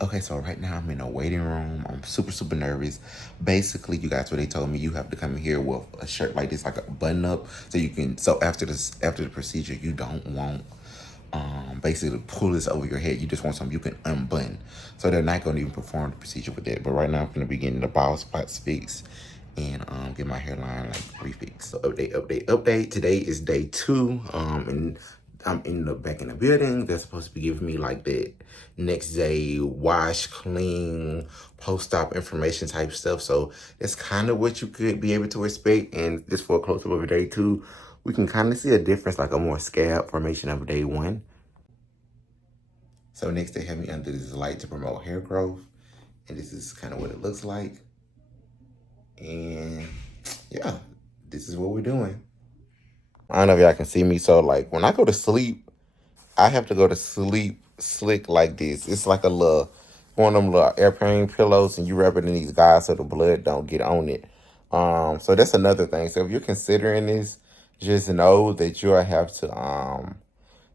Okay, so right now I'm in a waiting room. I'm super nervous. Basically, you guys, what they told me, you have to come in here with a shirt like this, like a button up, so you can. So after the procedure, you don't want basically pull this over your head. You just want something you can unbutton. So they're not gonna even perform the procedure with that. But right now I'm gonna be getting the bald spots fixed and get my hairline like refixed. So update. Today is day 2. And I'm back in the building. They're supposed to be giving me like that next day wash, clean, post-op information type stuff. So that's kind of what you could be able to expect. And just for a close-up of day 2, we can kind of see a difference, like a more scalp formation of day 1. So next they have me under this light to promote hair growth. And this is kind of what it looks like. And yeah, this is what we're doing. I don't know if y'all can see me. So like when I go to sleep, I have to go to sleep slick like this. It's like a little, one of them little airplane pillows, and you wrap it in these guys so the blood don't get on it. So that's another thing. So if you're considering this, just know that you'll have to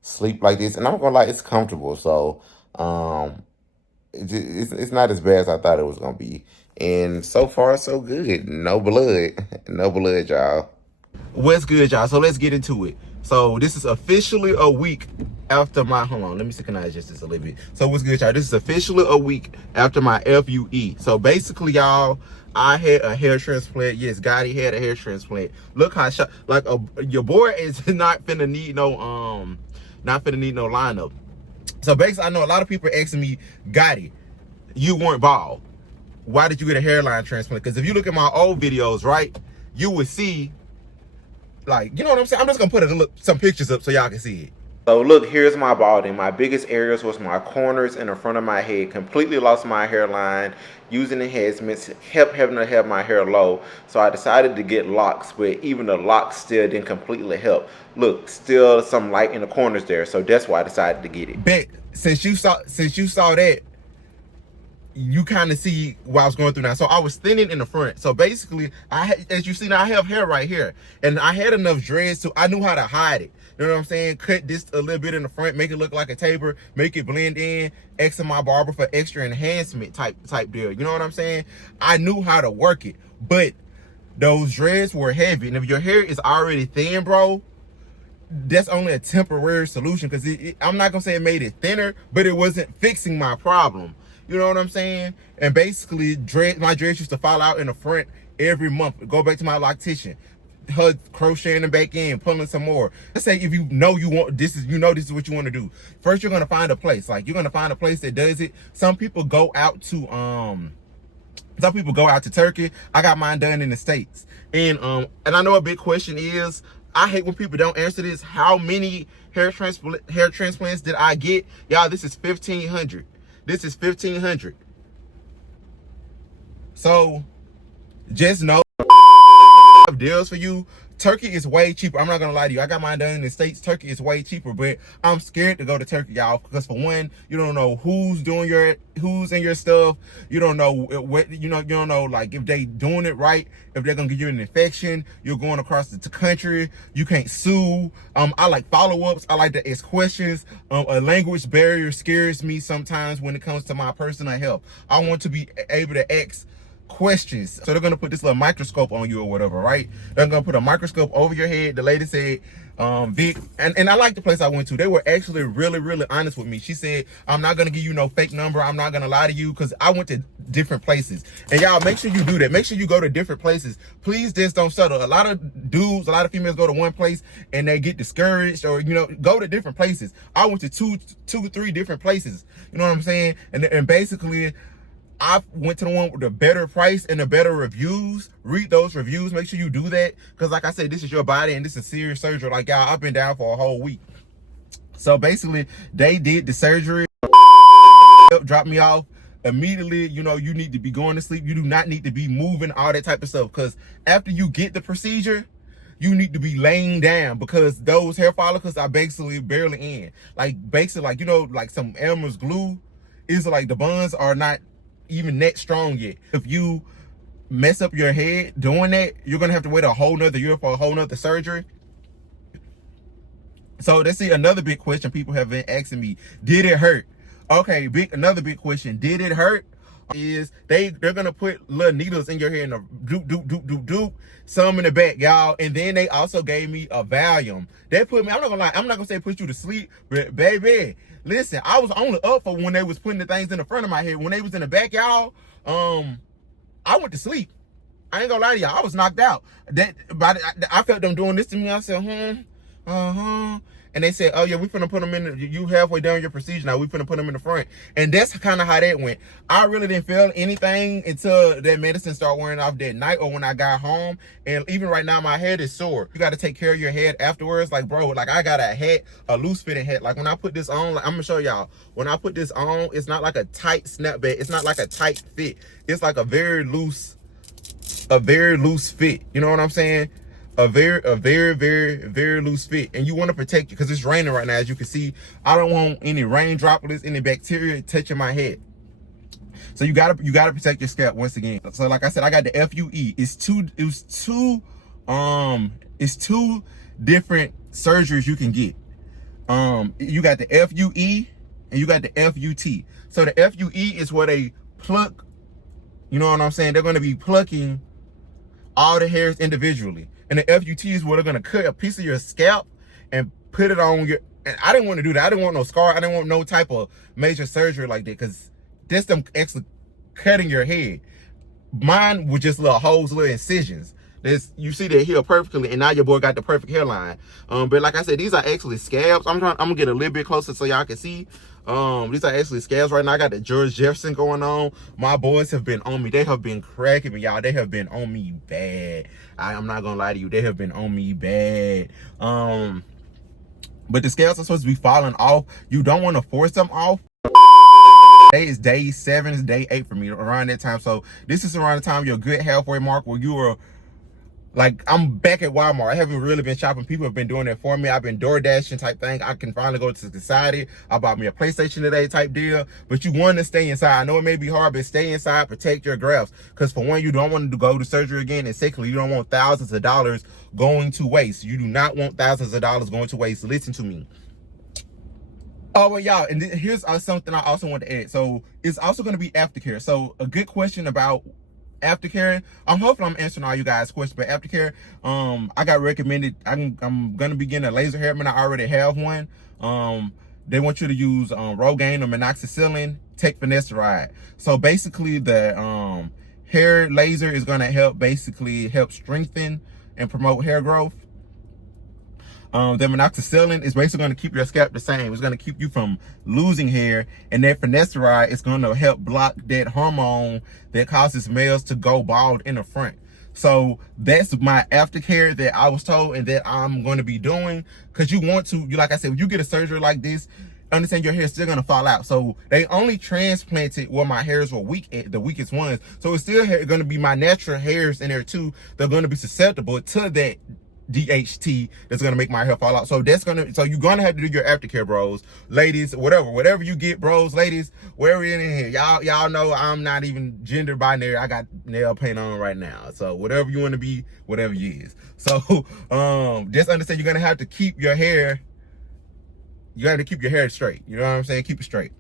sleep like this. And I'm gonna lie, it's comfortable. So it's not as bad as I thought it was gonna be. And so far so good. No blood. No blood, y'all. What's good, y'all? So let's get into it. So this is officially a week after my, hold on, let me synchronize just this a little bit. So what's good, y'all? This is officially a week after my FUE. So basically, y'all, I had a hair transplant. Yes, Gotti had a hair transplant. Look how shot, like your boy is not finna need no lineup. So basically, I know a lot of people are asking me, Gotti, you weren't bald. Why did you get a hairline transplant? Because if you look at my old videos, right, you would see, like, you know what I'm saying? I'm just gonna put some pictures up so y'all can see it. So look, here's my balding. My biggest areas was my corners and the front of my head. Completely lost my hairline. Using enhancements, kept having to have my hair low. So I decided to get locks, but even the locks still didn't completely help. Look, still some light in the corners there. So that's why I decided to get it. But since you saw that, you kind of see what I was going through now. So I was thinning in the front. So basically, as you see now, I have hair right here. And I had enough dreads, so I knew how to hide it. You know what I'm saying? Cut this a little bit in the front, make it look like a taper, make it blend in, X my barber for extra enhancement type deal. You know what I'm saying? I knew how to work it. But those dreads were heavy. And if your hair is already thin, bro, that's only a temporary solution, because I'm not gonna say it made it thinner, but it wasn't fixing my problem. You know what I'm saying? And basically, my dreads used to fall out in the front every month. Go back to my loctician, her crocheting them back in, pulling some more. Let's say if you know you want this is what you want to do. First, you're gonna find a place. Like, you're gonna find a place that does it. Some people go out to Turkey. I got mine done in the States. And I know a big question is, I hate when people don't answer this. How many hair transplants did I get? Y'all, this is 1,500. This is 1,500. So just know, deals for you. Turkey is way cheaper. I'm not gonna lie to you. I got mine done in the States. Turkey is way cheaper, but I'm scared to go to Turkey, y'all, because for one, you don't know who's in your stuff. You don't know what, you don't know, like, if they doing it right, if they're gonna give you an infection. You're going across the country. You can't sue. I like follow-ups. I like to ask questions. A language barrier scares me sometimes when it comes to my personal health. I want to be able to ask questions. So they're gonna put this little microscope on you or whatever, right? They're gonna put a microscope over your head. The lady said, Vic, and I like the place I went to. They were actually really honest with me. She said, I'm not gonna give you no fake number. I'm not gonna lie to you, because I went to different places. And y'all, make sure you do that. Make sure you go to different places. Please just don't settle. A lot of dudes, a lot of females go to one place and they get discouraged, or, go to different places. I went to two, 3 different places. You know what I'm saying? And basically, I went to the one with the better price and the better reviews. Read those reviews. Make sure you do that, because like I said, this is your body and this is serious surgery. Like, y'all, I've been down for a whole week. So basically, they did the surgery, dropped me off immediately. You need to be going to sleep. You do not need to be moving, all that type of stuff, because after you get the procedure, you need to be laying down, because those hair follicles are basically barely in. Like, basically, like some Elmer's glue is, like, the buns are not even that strong yet. If you mess up your head doing that, you're gonna have to wait a whole nother year for a whole nother surgery. So let's see, another big question people have been asking me: did it hurt? Okay, another big question. Did it hurt? Is they're gonna put little needles in your hair and doop doop doop doop doop, some in the back, y'all. And then they also gave me a Valium. They put me, I'm not gonna lie, I'm not gonna say put you to sleep, but baby, listen, I was only up for when they was putting the things in the front of my head. When they was in the back, y'all, I went to sleep. I ain't gonna lie to y'all, I was knocked out. I felt them doing this to me. I said, and they said, oh yeah, we finna put them in, you halfway down your procedure now, we finna put them in the front. And that's kind of how that went. I really didn't feel anything until that medicine started wearing off that night or when I got home. And even right now, my head is sore. You gotta take care of your head afterwards. Like, bro, like I got a hat, a loose fitting hat. Like when I put this on, like, I'm gonna show y'all. When I put this on, it's not like a tight snapback. It's not like a tight fit. It's like a very loose fit. You know what I'm saying? A very loose fit. And you want to protect it because it's raining right now. As you can see, I don't want any rain droplets, any bacteria touching my head. So you gotta protect your scalp once again. So like I said, I got the FUE. It's two different surgeries you can get. You got the FUE and you got the FUT. So the FUE is where they pluck, you know what I'm saying? They're gonna be plucking all the hairs individually. And the FUT is where they're gonna cut a piece of your scalp and put it on your, and I didn't want to do that. I didn't want no scar. I didn't want no type of major surgery like that, because that's them actually cutting your head. Mine was just little holes, little incisions. You see they heal perfectly, and now your boy got the perfect hairline. But like I said, these are actually scabs. I'm gonna get a little bit closer so y'all can see. These are actually scabs right now. I got the George Jefferson going on. My boys have been on me. They have been cracking me, y'all. They have been on me bad. I'm not gonna lie to you. They have been on me bad. But the scabs are supposed to be falling off. You don't want to force them off. Today is day 7, it's day 8 for me around that time. So this is around the time your good halfway mark where you are like, I'm back at Walmart. I haven't really been shopping. People have been doing it for me. I've been door dashing type thing. I can finally go to society. I bought me a PlayStation today type deal. But you want to stay inside. I know it may be hard, but stay inside, protect your grafts. Because for one, you don't want to go to surgery again. And secondly, you don't want thousands of dollars going to waste. You do not want thousands of dollars going to waste. Listen to me. Oh, well, y'all, and here's something I also want to add. So it's also going to be Aftercare. So a good question about Aftercare. Hopefully I'm answering all you guys' questions, but Aftercare, I got recommended. I'm gonna be getting a laser hair. I mean, I already have one. They want you to use Rogaine or minoxidilin, take finasteride. So basically, the hair laser is gonna help strengthen and promote hair growth. The minoxidilin is basically going to keep your scalp the same. It's going to keep you from losing hair. And that finasteride is going to help block that hormone that causes males to go bald in the front. So that's my Aftercare that I was told and that I'm going to be doing. Because you want to, like I said, when you get a surgery like this, understand your hair is still going to fall out. So they only transplanted where my hairs were weak at, the weakest ones. So it's still going to be my natural hairs in there too. They're going to be susceptible to that DHT that's gonna make my hair fall out. So you're gonna have to do your Aftercare, bros, ladies, whatever you get, bros, ladies, wherever you're in here. Y'all know I'm not even gender binary. I got nail paint on right now. So whatever you want to be, whatever you is. So just understand you're gonna have to keep your hair. You got to keep your hair straight. You know what I'm saying? Keep it straight.